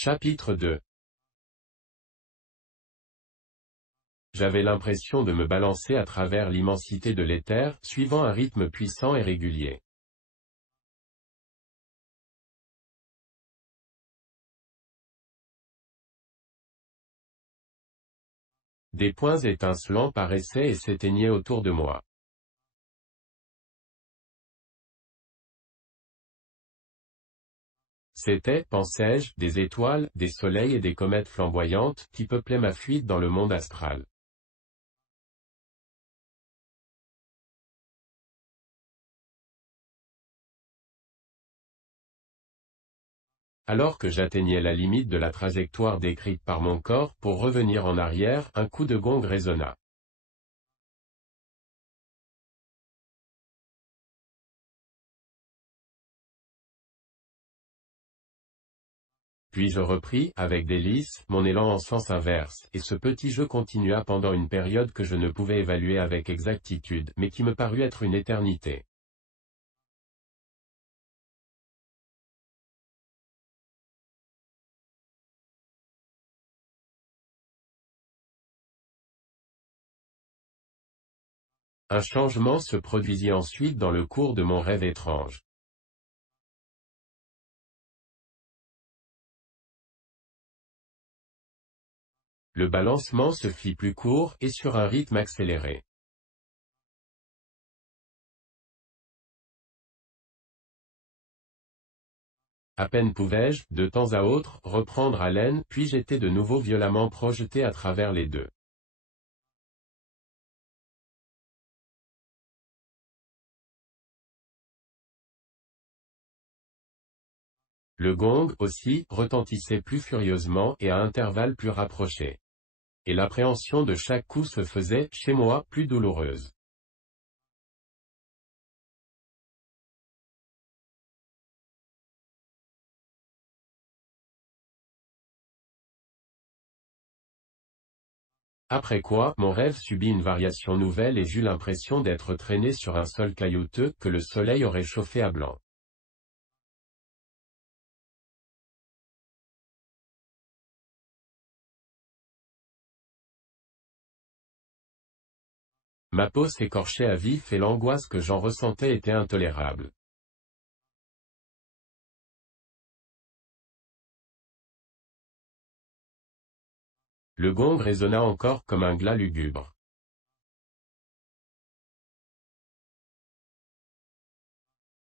Chapitre 2. J'avais l'impression de me balancer à travers l'immensité de l'éther, suivant un rythme puissant et régulier. Des points étincelants paraissaient et s'éteignaient autour de moi. C'étaient, pensais-je, des étoiles, des soleils et des comètes flamboyantes, qui peuplaient ma fuite dans le monde astral. Alors que j'atteignais la limite de la trajectoire décrite par mon corps, pour revenir en arrière, un coup de gong résonna. Puis je repris, avec délice, mon élan en sens inverse, et ce petit jeu continua pendant une période que je ne pouvais évaluer avec exactitude, mais qui me parut être une éternité. Un changement se produisit ensuite dans le cours de mon rêve étrange. Le balancement se fit plus court, et sur un rythme accéléré. À peine pouvais-je, de temps à autre, reprendre haleine, puis j'étais de nouveau violemment projeté à travers les deux. Le gong, aussi, retentissait plus furieusement et à intervalles plus rapprochés. Et l'appréhension de chaque coup se faisait, chez moi, plus douloureuse. Après quoi, mon rêve subit une variation nouvelle et j'eus l'impression d'être traîné sur un sol caillouteux, que le soleil aurait chauffé à blanc. Ma peau s'écorchait à vif et l'angoisse que j'en ressentais était intolérable. Le gong résonna encore comme un glas lugubre.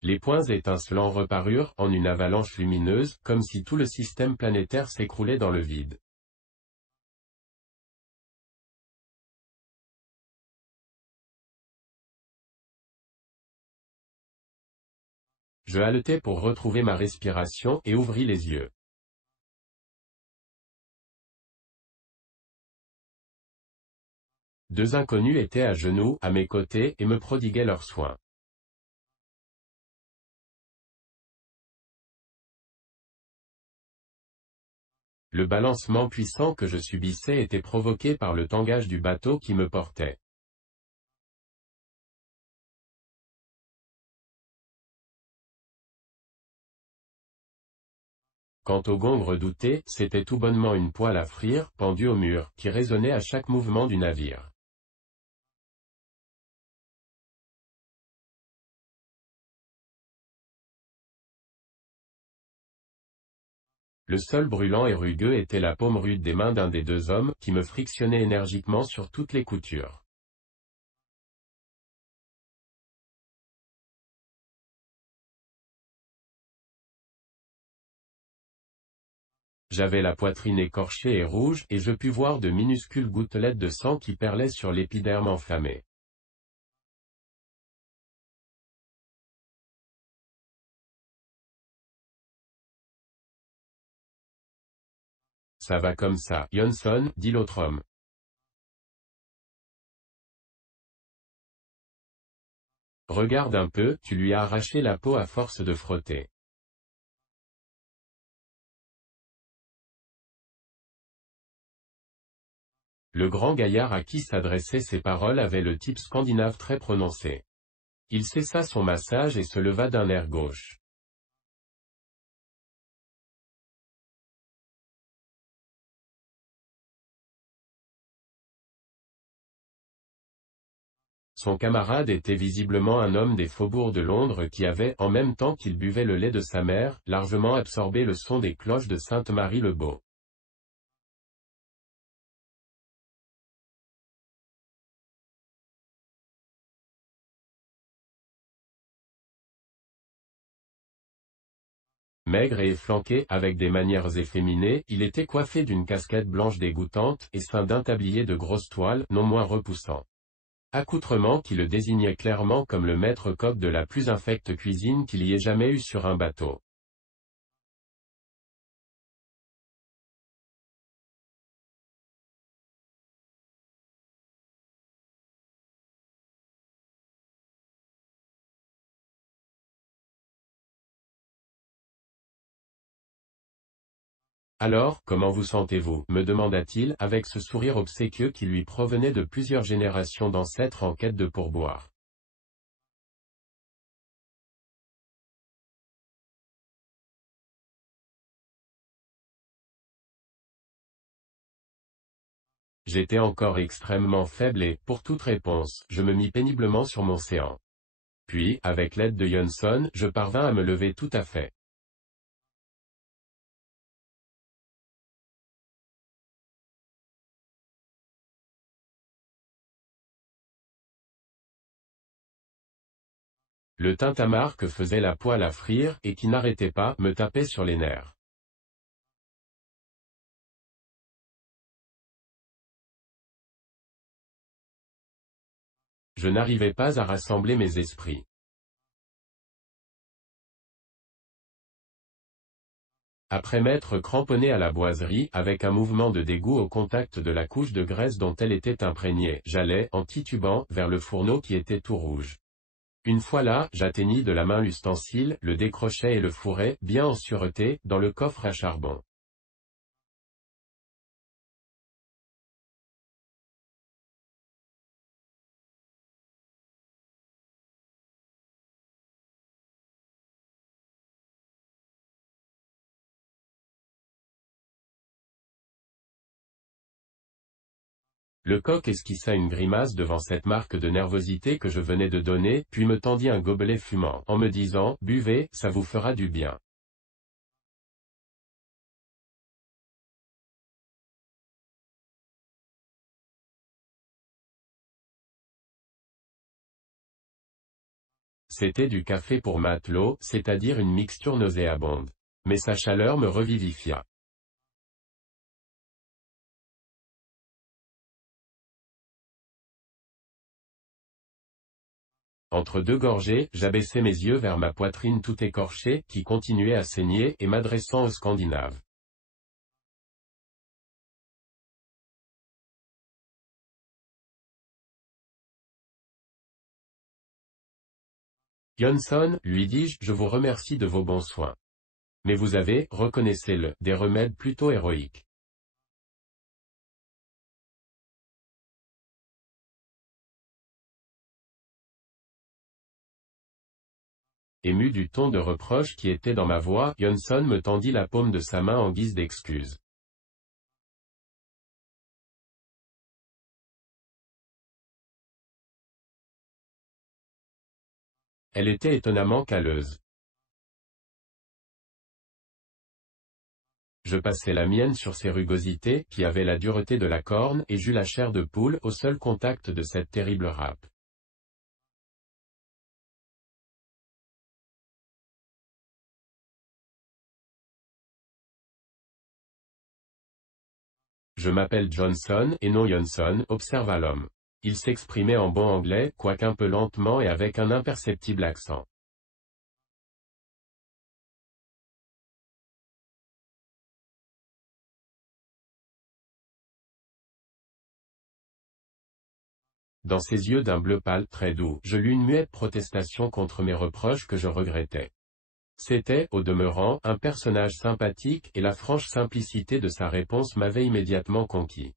Les points étincelants reparurent, en une avalanche lumineuse, comme si tout le système planétaire s'écroulait dans le vide. Je haletais pour retrouver ma respiration et ouvris les yeux. Deux inconnus étaient à genoux, à mes côtés, et me prodiguaient leurs soins. Le balancement puissant que je subissais était provoqué par le tangage du bateau qui me portait. Quant au gong redouté, c'était tout bonnement une poêle à frire, pendue au mur, qui résonnait à chaque mouvement du navire. Le sol brûlant et rugueux était la paume rude des mains d'un des deux hommes, qui me frictionnait énergiquement sur toutes les coutures. J'avais la poitrine écorchée et rouge, et je pus voir de minuscules gouttelettes de sang qui perlaient sur l'épiderme enflammé. Ça va comme ça, Johnson, dit l'autre homme. Regarde un peu, tu lui as arraché la peau à force de frotter. Le grand gaillard à qui s'adressaient ces paroles avait le type scandinave très prononcé. Il cessa son massage et se leva d'un air gauche. Son camarade était visiblement un homme des faubourgs de Londres qui avait, en même temps qu'il buvait le lait de sa mère, largement absorbé le son des cloches de Sainte-Marie-le-Beau. Maigre et efflanqué, avec des manières efféminées, il était coiffé d'une casquette blanche dégoûtante, et ceint d'un tablier de grosse toile, non moins repoussant. Accoutrement qui le désignait clairement comme le maître coq de la plus infecte cuisine qu'il y ait jamais eu sur un bateau. Alors, comment vous sentez-vous, me demanda-t-il, avec ce sourire obséquieux qui lui provenait de plusieurs générations d'ancêtres en quête de pourboire. J'étais encore extrêmement faible et, pour toute réponse, je me mis péniblement sur mon séant. Puis, avec l'aide de Johnson, je parvins à me lever tout à fait. Le tintamarre que faisait la poêle à frire, et qui n'arrêtait pas, me tapait sur les nerfs. Je n'arrivais pas à rassembler mes esprits. Après m'être cramponné à la boiserie, avec un mouvement de dégoût au contact de la couche de graisse dont elle était imprégnée, j'allais, en titubant, vers le fourneau qui était tout rouge. Une fois là, j'atteignis de la main l'ustensile, le décrochai et le fourrai, bien en sûreté, dans le coffre à charbon. Le coq esquissa une grimace devant cette marque de nervosité que je venais de donner, puis me tendit un gobelet fumant, en me disant, buvez, ça vous fera du bien. C'était du café pour matelot, c'est-à-dire une mixture nauséabonde. Mais sa chaleur me revivifia. Entre deux gorgées, j'abaissai mes yeux vers ma poitrine tout écorchée, qui continuait à saigner, et m'adressant aux Scandinaves. Johnson, lui dis-je, je vous remercie de vos bons soins. Mais vous avez, reconnaissez-le, des remèdes plutôt héroïques. Ému du ton de reproche qui était dans ma voix, Johnson me tendit la paume de sa main en guise d'excuse. Elle était étonnamment calleuse. Je passai la mienne sur ses rugosités, qui avaient la dureté de la corne, et j'eus la chair de poule, au seul contact de cette terrible râpe. Je m'appelle Johnson, et non Johnson, observa l'homme. Il s'exprimait en bon anglais, quoiqu'un peu lentement et avec un imperceptible accent. Dans ses yeux d'un bleu pâle très doux, je lus une muette protestation contre mes reproches que je regrettais. C'était, au demeurant, un personnage sympathique, et la franche simplicité de sa réponse m'avait immédiatement conquis.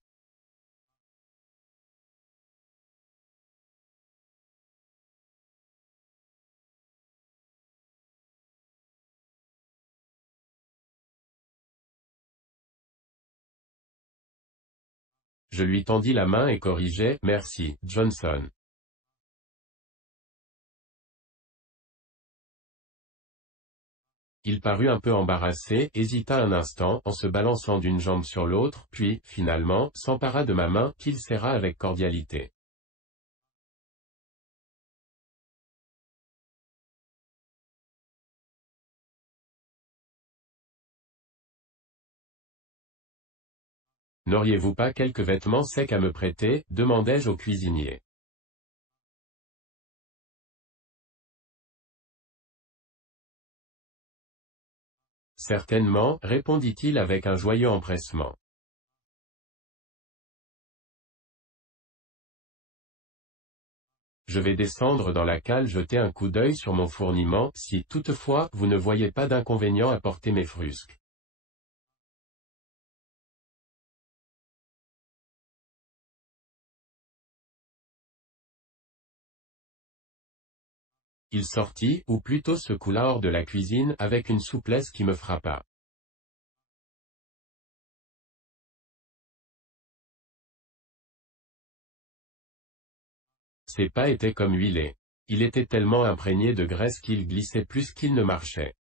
Je lui tendis la main et corrigeai, merci, Johnson. Il parut un peu embarrassé, hésita un instant, en se balançant d'une jambe sur l'autre, puis, finalement, s'empara de ma main, qu'il serra avec cordialité. N'auriez-vous pas quelques vêtements secs à me prêter, demandai-je au cuisinier. Certainement, répondit-il avec un joyeux empressement. Je vais descendre dans la cale jeter un coup d'œil sur mon fourniment, si, toutefois, vous ne voyez pas d'inconvénient à porter mes frusques. Il sortit, ou plutôt se coula hors de la cuisine, avec une souplesse qui me frappa. Ses pas étaient comme huilés. Il était tellement imprégné de graisse qu'il glissait plus qu'il ne marchait.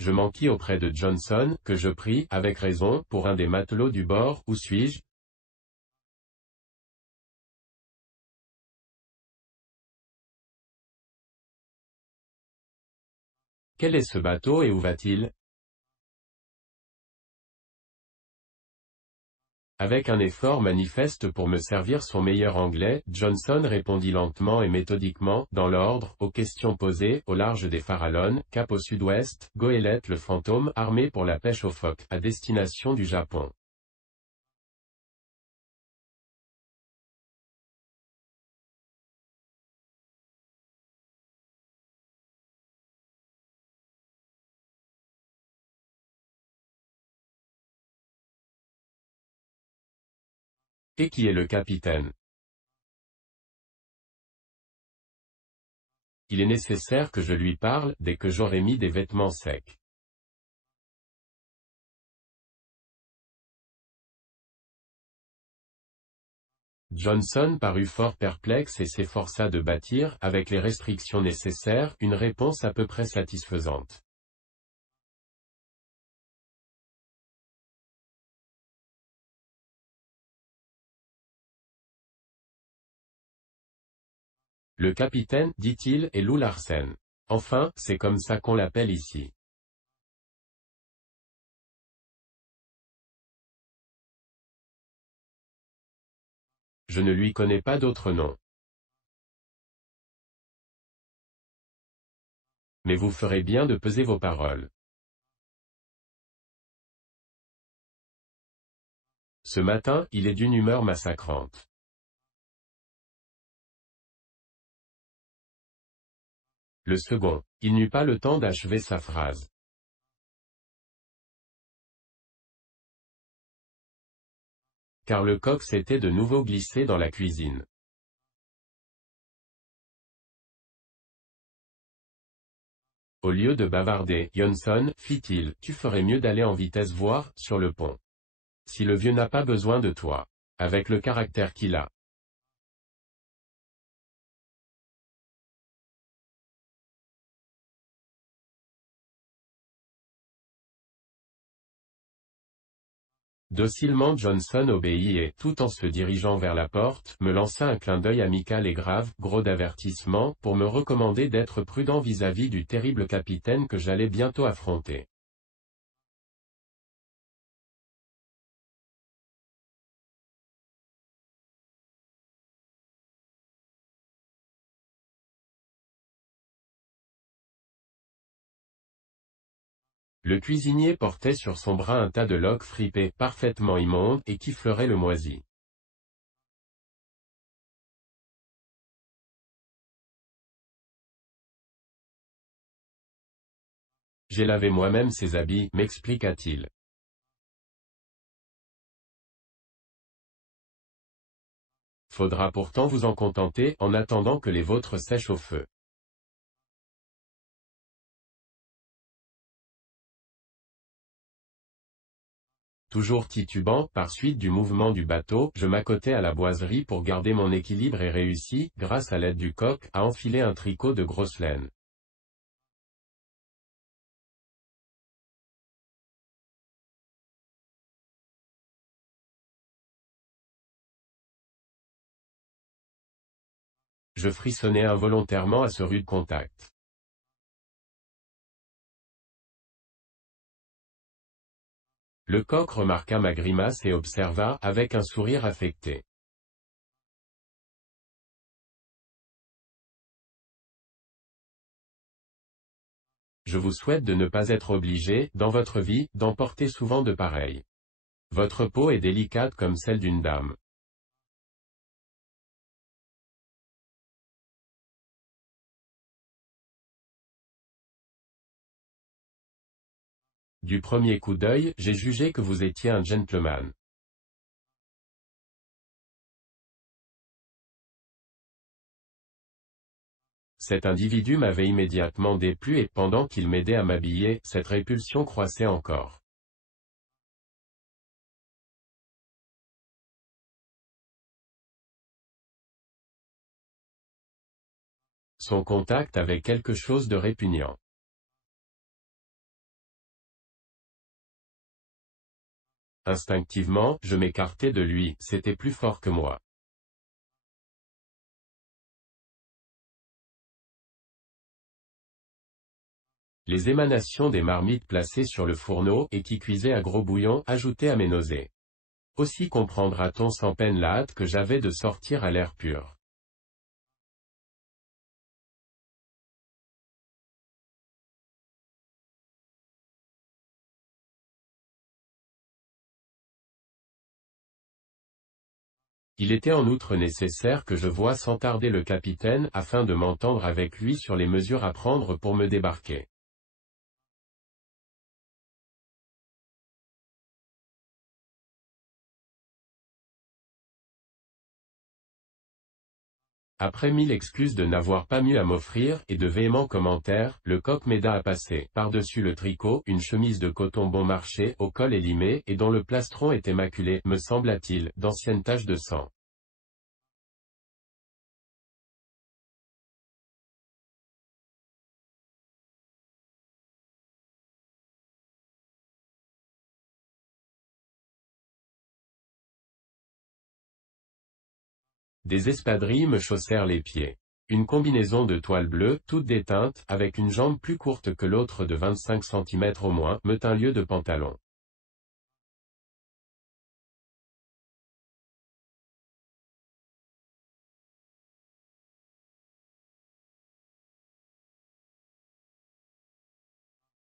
Je m'enquis auprès de Johnson, que je pris, avec raison, pour un des matelots du bord. Où suis-je? Quel est ce bateau et où va-t-il? Avec un effort manifeste pour me servir son meilleur anglais, Johnson répondit lentement et méthodiquement, dans l'ordre, aux questions posées, au large des Farallones, cap au sud-ouest, goélette le fantôme, armé pour la pêche aux phoques, à destination du Japon. Et qui est le capitaine? Il est nécessaire que je lui parle, dès que j'aurai mis des vêtements secs. Johnson parut fort perplexe et s'efforça de bâtir, avec les restrictions nécessaires, une réponse à peu près satisfaisante. Le capitaine, dit-il, est Lou Larsen. Enfin, c'est comme ça qu'on l'appelle ici. Je ne lui connais pas d'autre nom. Mais vous ferez bien de peser vos paroles. Ce matin, il est d'une humeur massacrante. Le second. Il n'eut pas le temps d'achever sa phrase. Car le coq s'était de nouveau glissé dans la cuisine. Au lieu de bavarder, Johnson, fit-il, tu ferais mieux d'aller en vitesse voir, sur le pont. Si le vieux n'a pas besoin de toi. Avec le caractère qu'il a. Docilement Johnson obéit et, tout en se dirigeant vers la porte, me lança un clin d'œil amical et grave, gros d'avertissement, pour me recommander d'être prudent vis-à-vis du terrible capitaine que j'allais bientôt affronter. Le cuisinier portait sur son bras un tas de loques fripées, parfaitement immondes, et qui fleuraient le moisi. J'ai lavé moi-même ses habits, m'expliqua-t-il. Faudra pourtant vous en contenter, en attendant que les vôtres sèchent au feu. Toujours titubant, par suite du mouvement du bateau, je m'accotai à la boiserie pour garder mon équilibre et réussis, grâce à l'aide du coq, à enfiler un tricot de grosse laine. Je frissonnai involontairement à ce rude contact. Le coq remarqua ma grimace et observa, avec un sourire affecté. Je vous souhaite de ne pas être obligé, dans votre vie, d'emporter souvent de pareils. Votre peau est délicate comme celle d'une dame. Du premier coup d'œil, j'ai jugé que vous étiez un gentleman. Cet individu m'avait immédiatement déplu et pendant qu'il m'aidait à m'habiller, cette répulsion croissait encore. Son contact avait quelque chose de répugnant. Instinctivement, je m'écartai de lui, c'était plus fort que moi. Les émanations des marmites placées sur le fourneau, et qui cuisaient à gros bouillon, ajoutaient à mes nausées. Aussi comprendra-t-on sans peine la hâte que j'avais de sortir à l'air pur. Il était en outre nécessaire que je voie sans tarder le capitaine, afin de m'entendre avec lui sur les mesures à prendre pour me débarquer. Après 1000 excuses de n'avoir pas mieux à m'offrir, et de véhéments commentaires, le coq m'aida à passer, par-dessus le tricot, une chemise de coton bon marché, au col élimé, et dont le plastron était maculé, me sembla-t-il, d'anciennes taches de sang. Des espadrilles me chaussèrent les pieds. Une combinaison de toile bleue, toute déteinte, avec une jambe plus courte que l'autre de 25 centimètres au moins, me tint lieu de pantalon.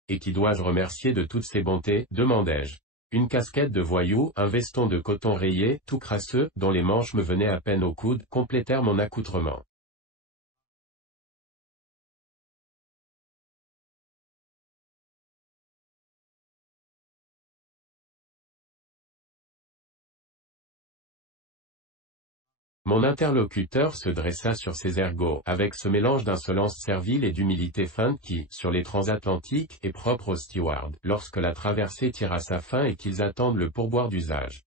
Et qui dois-je remercier de toutes ces bontés, demandai-je. Une casquette de voyou, un veston de coton rayé, tout crasseux, dont les manches me venaient à peine au coude, complétèrent mon accoutrement. Mon interlocuteur se dressa sur ses ergots, avec ce mélange d'insolence servile et d'humilité feinte qui, sur les transatlantiques, est propre aux stewards, lorsque la traversée tire à sa fin et qu'ils attendent le pourboire d'usage.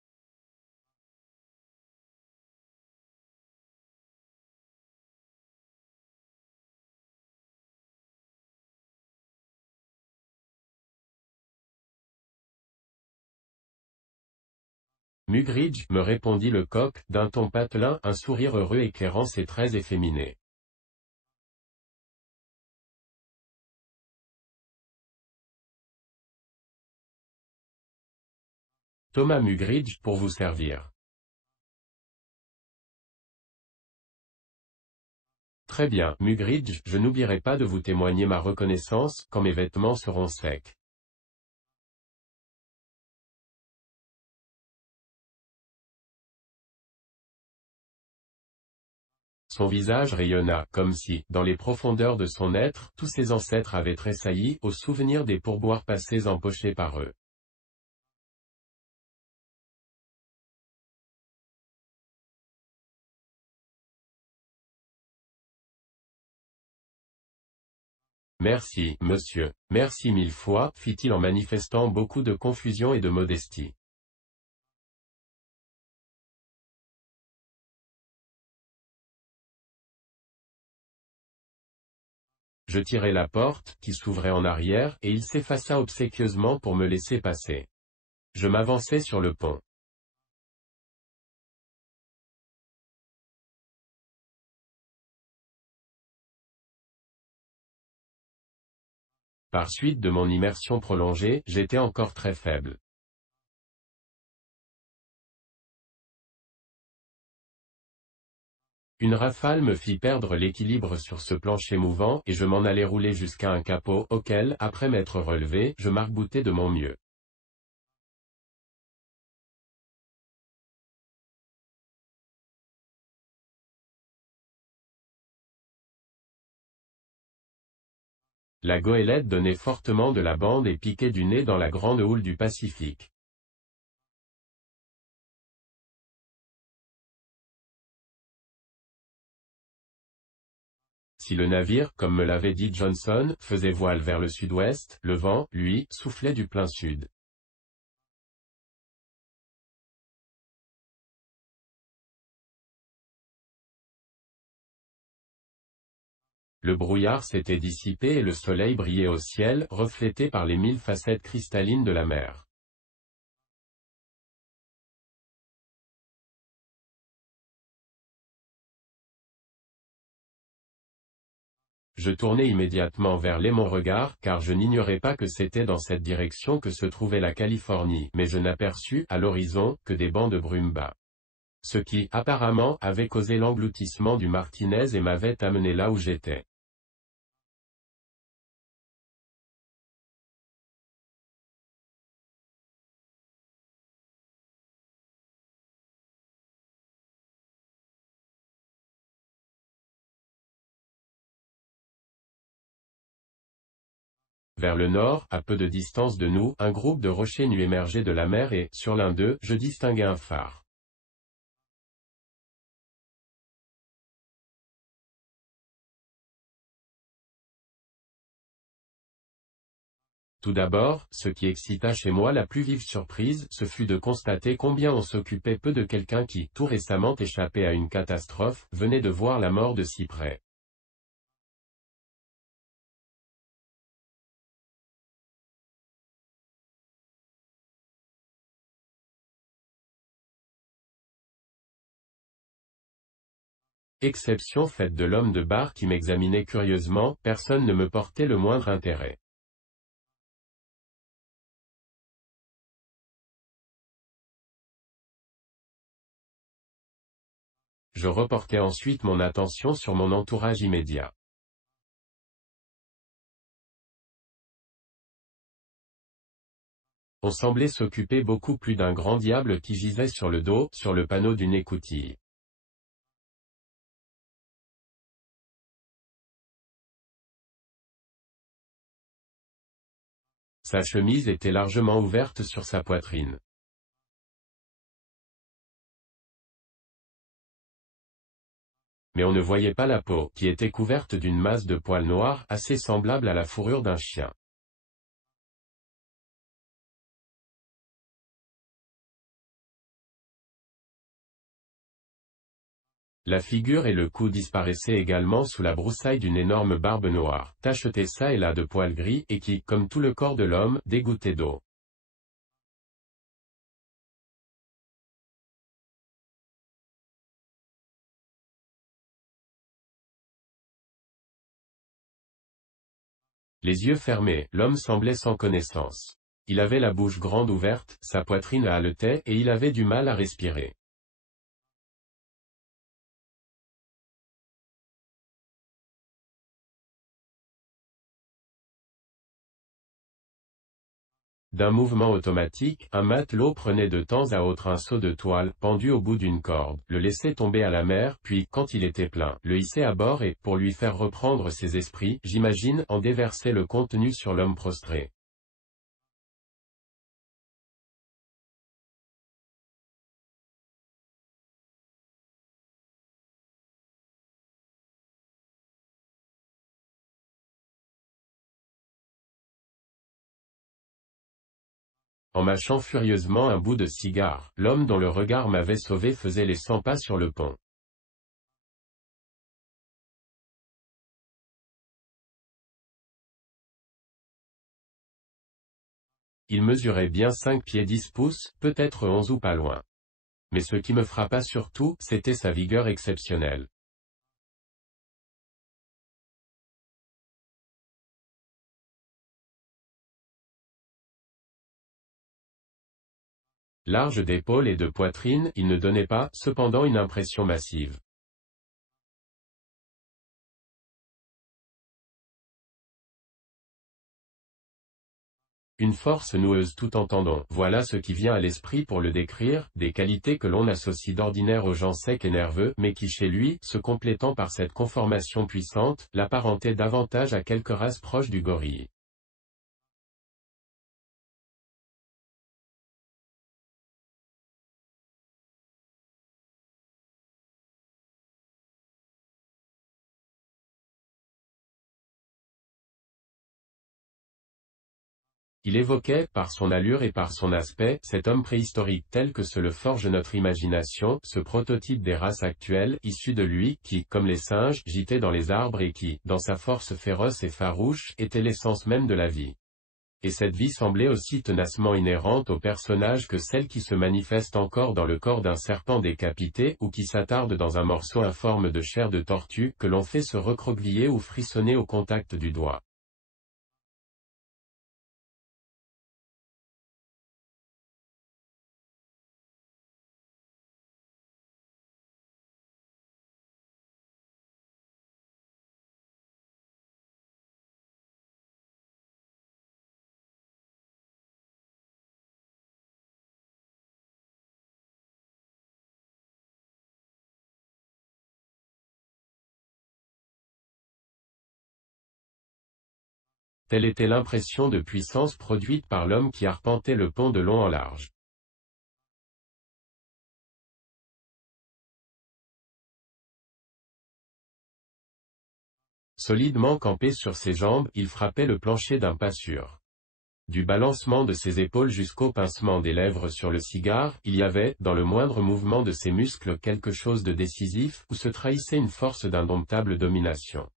Mugridge, me répondit le coq, d'un ton patelin, un sourire heureux éclairant ses traits efféminés. Thomas Mugridge, pour vous servir. Très bien, Mugridge, je n'oublierai pas de vous témoigner ma reconnaissance, quand mes vêtements seront secs. Son visage rayonna, comme si, dans les profondeurs de son être, tous ses ancêtres avaient tressailli, au souvenir des pourboires passés empochés par eux. Merci, monsieur, merci 1000 fois, fit-il en manifestant beaucoup de confusion et de modestie. Je tirai la porte, qui s'ouvrait en arrière, et il s'effaça obséquieusement pour me laisser passer. Je m'avançai sur le pont. Par suite de mon immersion prolongée, j'étais encore très faible. Une rafale me fit perdre l'équilibre sur ce plancher mouvant, et je m'en allai rouler jusqu'à un capot, auquel, après m'être relevé, je m'arc-boutai de mon mieux. La goélette donnait fortement de la bande et piquait du nez dans la grande houle du Pacifique. Si le navire, comme me l'avait dit Johnson, faisait voile vers le sud-ouest, le vent, lui, soufflait du plein sud. Le brouillard s'était dissipé et le soleil brillait au ciel, reflété par les 1000 facettes cristallines de la mer. Je tournai immédiatement vers mon regard, car je n'ignorais pas que c'était dans cette direction que se trouvait la Californie, mais je n'aperçus, à l'horizon, que des bancs de brume bas. Ce qui, apparemment, avait causé l'engloutissement du Martinez et m'avait amené là où j'étais. Vers le nord, à peu de distance de nous, un groupe de rochers nus émergeait de la mer et, sur l'un d'eux, je distinguai un phare. Tout d'abord, ce qui excita chez moi la plus vive surprise, ce fut de constater combien on s'occupait peu de quelqu'un qui, tout récemment échappé à une catastrophe, venait de voir la mort de si près. Exception faite de l'homme de bar qui m'examinait curieusement, personne ne me portait le moindre intérêt. Je reportai ensuite mon attention sur mon entourage immédiat. On semblait s'occuper beaucoup plus d'un grand diable qui gisait sur le dos, sur le panneau d'une écoutille. Sa chemise était largement ouverte sur sa poitrine. Mais on ne voyait pas la peau, qui était couverte d'une masse de poils noirs, assez semblable à la fourrure d'un chien. La figure et le cou disparaissaient également sous la broussaille d'une énorme barbe noire, tachetée çà et là de poils gris, et qui, comme tout le corps de l'homme, dégouttait d'eau. Les yeux fermés, l'homme semblait sans connaissance. Il avait la bouche grande ouverte, sa poitrine haletait, et il avait du mal à respirer. D'un mouvement automatique, un matelot prenait de temps à autre un seau de toile, pendu au bout d'une corde, le laissait tomber à la mer, puis, quand il était plein, le hissait à bord et, pour lui faire reprendre ses esprits, j'imagine, en déversait le contenu sur l'homme prostré. En mâchant furieusement un bout de cigare, l'homme dont le regard m'avait sauvé faisait les 100 pas sur le pont. Il mesurait bien 5 pieds 10 pouces, peut-être 11 ou pas loin. Mais ce qui me frappa surtout, c'était sa vigueur exceptionnelle. Large d'épaules et de poitrine, il ne donnait pas, cependant, une impression massive. Une force noueuse tout entendons, voilà ce qui vient à l'esprit pour le décrire, des qualités que l'on associe d'ordinaire aux gens secs et nerveux, mais qui chez lui, se complétant par cette conformation puissante, l'apparentait davantage à quelques races proches du gorille. Il évoquait, par son allure et par son aspect, cet homme préhistorique tel que se le forge notre imagination, ce prototype des races actuelles, issu de lui, qui, comme les singes, gîtait dans les arbres et qui, dans sa force féroce et farouche, était l'essence même de la vie. Et cette vie semblait aussi tenacement inhérente au personnage que celle qui se manifeste encore dans le corps d'un serpent décapité, ou qui s'attarde dans un morceau informe de chair de tortue, que l'on fait se recroqueviller ou frissonner au contact du doigt. Telle était l'impression de puissance produite par l'homme qui arpentait le pont de long en large. Solidement campé sur ses jambes, il frappait le plancher d'un pas sûr. Du balancement de ses épaules jusqu'au pincement des lèvres sur le cigare, il y avait, dans le moindre mouvement de ses muscles quelque chose de décisif, où se trahissait une force d'indomptable domination.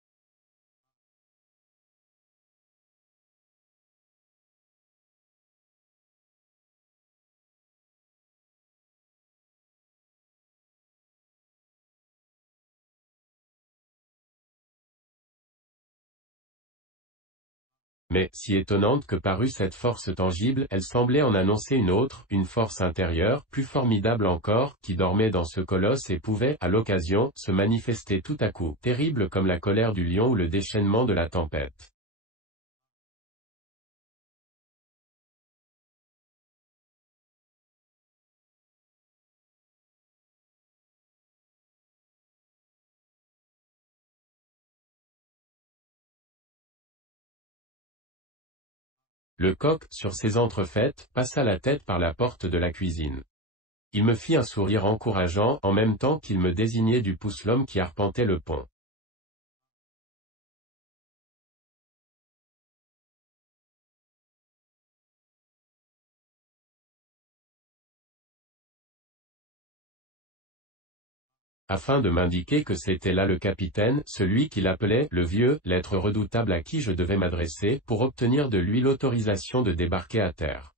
Mais, si étonnante que parût cette force tangible, elle semblait en annoncer une autre, une force intérieure, plus formidable encore, qui dormait dans ce colosse et pouvait, à l'occasion, se manifester tout à coup, terrible comme la colère du lion ou le déchaînement de la tempête. Le coq, sur ses entrefaites, passa la tête par la porte de la cuisine. Il me fit un sourire encourageant, en même temps qu'il me désignait du pouce l'homme qui arpentait le pont. Afin de m'indiquer que c'était là le capitaine, celui qu'il appelait, le vieux, l'être redoutable à qui je devais m'adresser, pour obtenir de lui l'autorisation de débarquer à terre.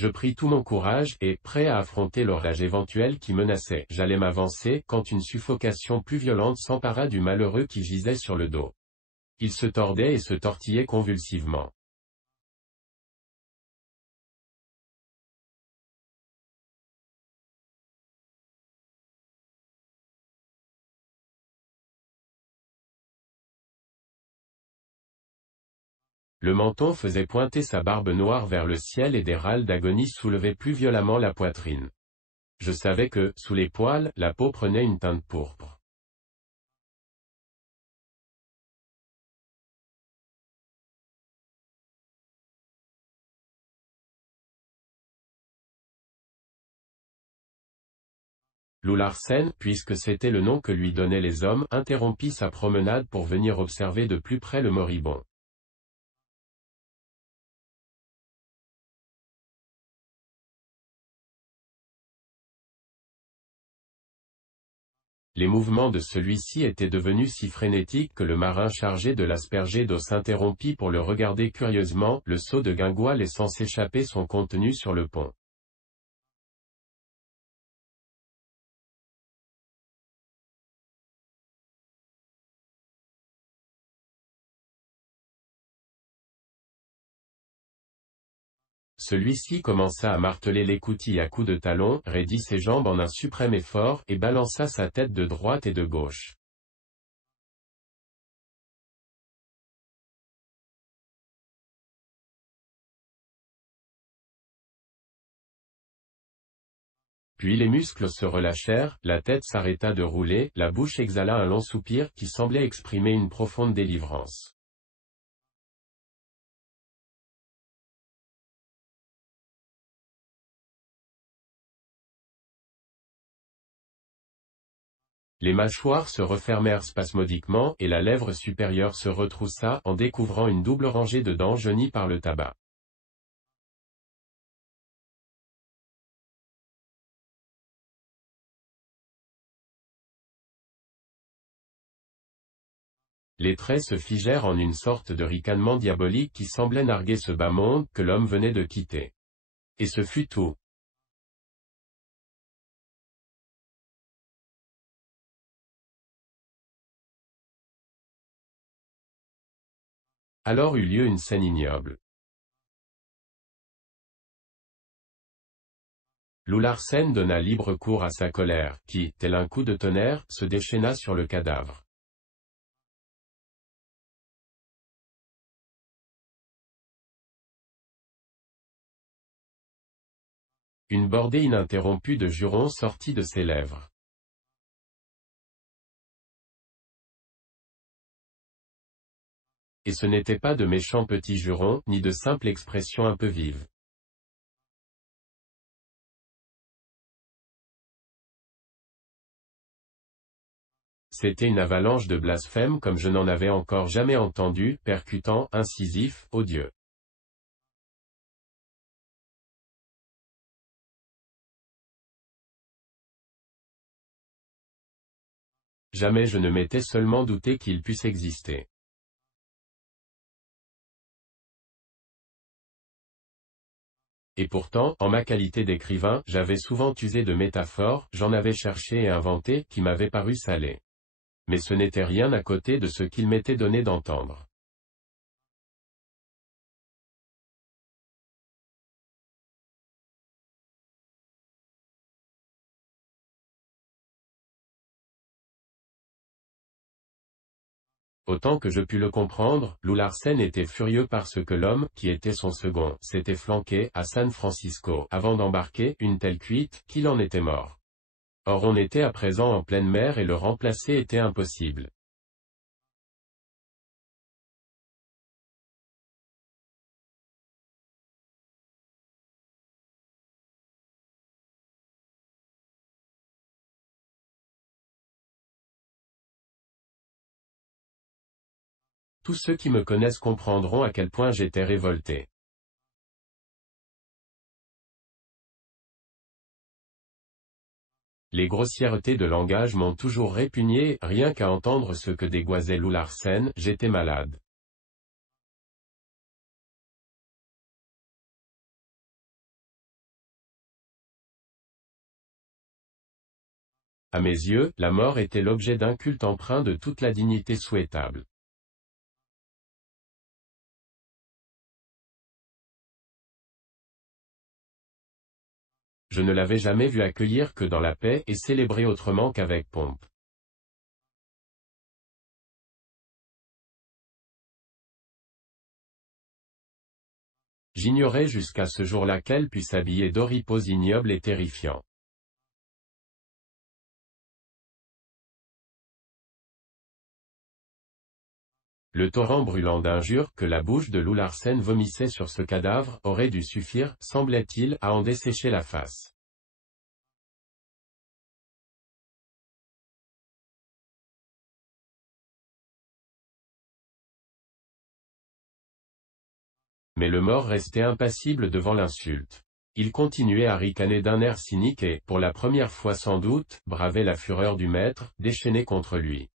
Je pris tout mon courage, et, prêt à affronter l'orage éventuel qui menaçait, j'allais m'avancer, quand une suffocation plus violente s'empara du malheureux qui gisait sur le dos. Il se tordait et se tortillait convulsivement. Le menton faisait pointer sa barbe noire vers le ciel et des râles d'agonie soulevaient plus violemment la poitrine. Je savais que, sous les poils, la peau prenait une teinte pourpre. Lou Larsen, puisque c'était le nom que lui donnaient les hommes, interrompit sa promenade pour venir observer de plus près le moribond. Les mouvements de celui-ci étaient devenus si frénétiques que le marin chargé de l'asperger d'eau s'interrompit pour le regarder curieusement, le seau de guingois laissant s'échapper son contenu sur le pont. Celui-ci commença à marteler l'écoutille à coups de talon, raidit ses jambes en un suprême effort, et balança sa tête de droite et de gauche. Puis les muscles se relâchèrent, la tête s'arrêta de rouler, la bouche exhala un long soupir qui semblait exprimer une profonde délivrance. Les mâchoires se refermèrent spasmodiquement, et la lèvre supérieure se retroussa, en découvrant une double rangée de dents jaunies par le tabac. Les traits se figèrent en une sorte de ricanement diabolique qui semblait narguer ce bas monde que l'homme venait de quitter. Et ce fut tout. Alors eut lieu une scène ignoble. Lou Larsen donna libre cours à sa colère, qui, tel un coup de tonnerre, se déchaîna sur le cadavre. Une bordée ininterrompue de jurons sortit de ses lèvres. Et ce n'étaient pas de méchants petits jurons, ni de simples expressions un peu vives. C'était une avalanche de blasphèmes comme je n'en avais encore jamais entendu, percutant, incisif, odieux. Jamais je ne m'étais seulement douté qu'il puisse exister. Et pourtant, en ma qualité d'écrivain, j'avais souvent usé de métaphores, j'en avais cherché et inventé, qui m'avaient paru salées. Mais ce n'était rien à côté de ce qu'il m'était donné d'entendre. Autant que je pus le comprendre, Lou Larsen était furieux parce que l'homme, qui était son second, s'était flanqué, à San Francisco, avant d'embarquer, une telle cuite, qu'il en était mort. Or on était à présent en pleine mer et le remplacer était impossible. Tous ceux qui me connaissent comprendront à quel point j'étais révolté. Les grossièretés de langage m'ont toujours répugné, rien qu'à entendre ce que dégoisait Lou Larsen, j'étais malade. À mes yeux, la mort était l'objet d'un culte empreint de toute la dignité souhaitable. Je ne l'avais jamais vu accueillir que dans la paix et célébrer autrement qu'avec pompe. J'ignorais jusqu'à ce jour-là qu'elle puisse habiller d'horripos ignobles et terrifiants. Le torrent brûlant d'injures que la bouche de Lou Larsen vomissait sur ce cadavre aurait dû suffire, semblait-il, à en dessécher la face. Mais le mort restait impassible devant l'insulte. Il continuait à ricaner d'un air cynique et, pour la première fois sans doute, bravait la fureur du maître, déchaîné contre lui.